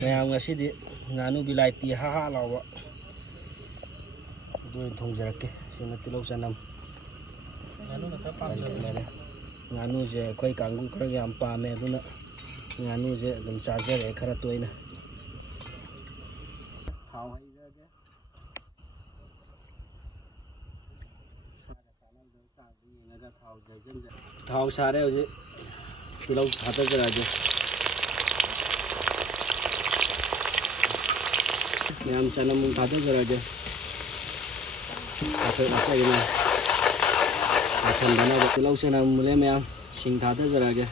Mày ngasi di Nganu Bilaiti ha lawa. Itu thongja ke sini tilau sanam. Nganu je koi kanggu kerja yang pame tu nak. Nganu je dum charger ekara tu ini. Thau sare je tilau hata jera je. Yang sana mung hata jera je. Apa macam ini? Macam mana? Tilau sana mulai yang sing hata jera je.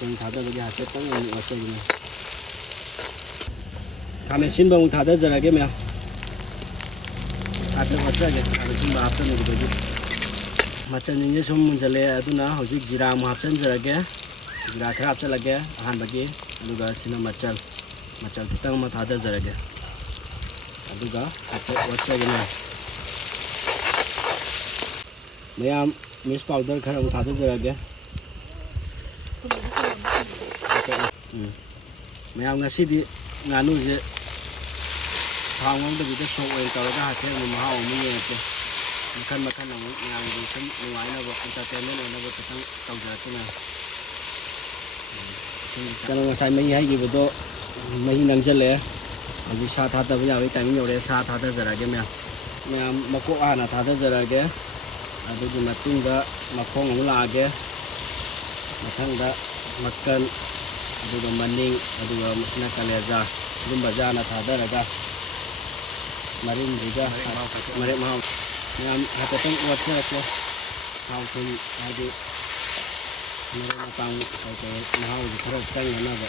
Sing hata bagi hata tang ini macam ini. Kami sin bang hata jera je yang. Hata macam je. Kami sin bang hata ni begitu. Macam ini semua menjadi itu nah, hujung jira muhafsan jeraga, jira kerap jeraga, ahan bagi, juga sini macam kita mah ada jeraga, juga apa wajah ini, Mayam miss powder kerap ada jeraga, Mayam ngasih di Nganu je, hangong tu kita sok kalau dah hati yang mahal umumnya tu. Makan yang bukan lumayan apa entertainment apa tentang tahu jatuh na. Kalau saya mahi gitu tu mahi nangjal le. Jadi saat ada punya awak kami orang saat ada jeraga macam makok ana ada jeraga. Ada di matung dah makong lagi. Macam dah makan ada di maning ada di macam kaleza. Belum baca ana ada jeraga. Maring juga maring mau. Yang hati teng wajah aku, tahu pun ada mereka tang atau mahal di terus teng mana ada.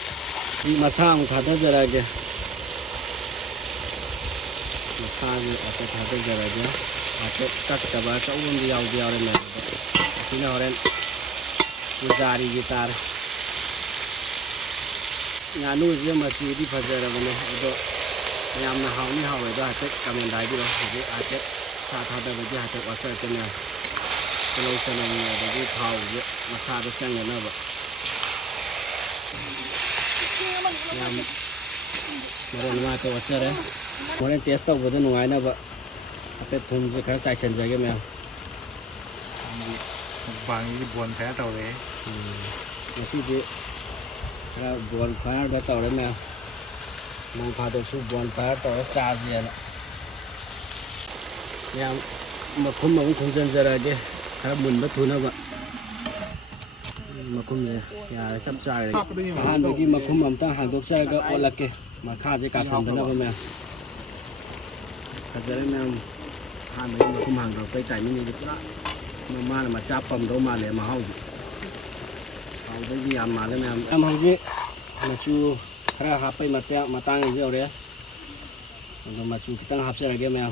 Di masam kata jeraga, masam atau kata jeraga, atau tak coba kau dia orang mana. Sini orang pujari gitar, Nganu je masih di pasar mana. Itu yang mahal ni hal itu hati kami dah di lah, jadi hati. Saat ada bagi hati wasa kena kalau sana ni bagi tahu je masa ada siang ni apa. Yang mereka ni macam wasa le, mereka test tahu betul nungai apa. Apa thun je kerana saya sendiri macam. Bang ini buan saya tahu le. Mesti je kerana buan saya dah tahu le macam. Mau pada su buan saya tahu sah je lah. Yang makum khung jeraga, karena munbat tu na ba. Makum ni, ya cap cai. Ahan bagi makum amtang handuk jeraga olak ke, makha je kasan tu na ba me. Kajar me ahan bagi makum handukไปใจนี่ดีกว่ามาจับปั๊มเรามาเลยมาเฮาเอาได้ดียามมาเลยแม่ทำให้จีมาชูถ้าหับไปมาเตะมาตั้งอีกเดียวเลยเรามาชูตั้งหับเสร็จแล้วแม่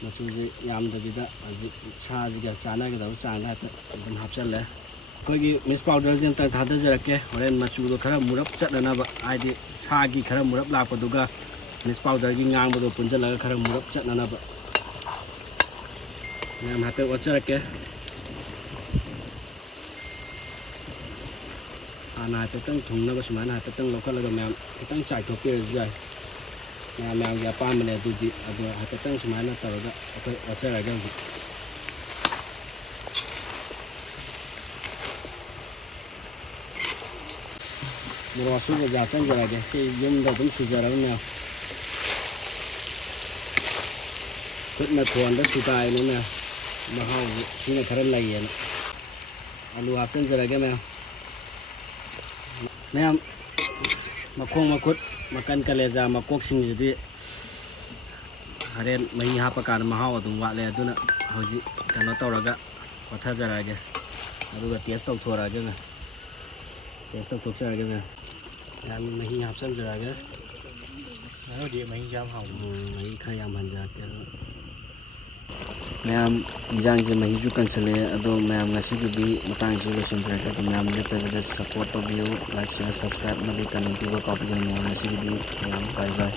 Maksudnya yang tadi dah, cah juga cana kita tahu cana tu, kita hapsel le. Kau ini miss powder yang tak ada jeraga, orang macam tu kerana murab cat dan apa, ada cah lagi kerana murab lah pada miss powder lagi ngang betul pun je lah kerana murab cat dan apa. Yang hati wajar ke, anak itu teng thungna apa semua, anak itu teng lokal lagi macam, kita cai kopi aja. Yang Jepang mana tu di ada hati tang semana tahu tak apa macam lagi tu. Merasa berjatan je lagi si jom dah pun sejarah ni. Kita tuan dah suka ini ni, mahal sini keren lagi ni. Alu apa je lagi ni. Ni makut makan kaleza makok sini jadi harian mahi apa kan mahal tu buat le tu nak hauji kalau tahu raga kata jara aja aduh tias tahu thora aja na tias tahu thora aja na yang mahi hapsan jara aja Nếu dia mahi jam hau mahi kaya manja ke Mayam idang je mahi jukan sele aduh mayam ngasih jadi matang juga sendiri jadi mayam kita support view like share subscribe nanti kan nanti gua copy yang ngasih jadi mayam bye bye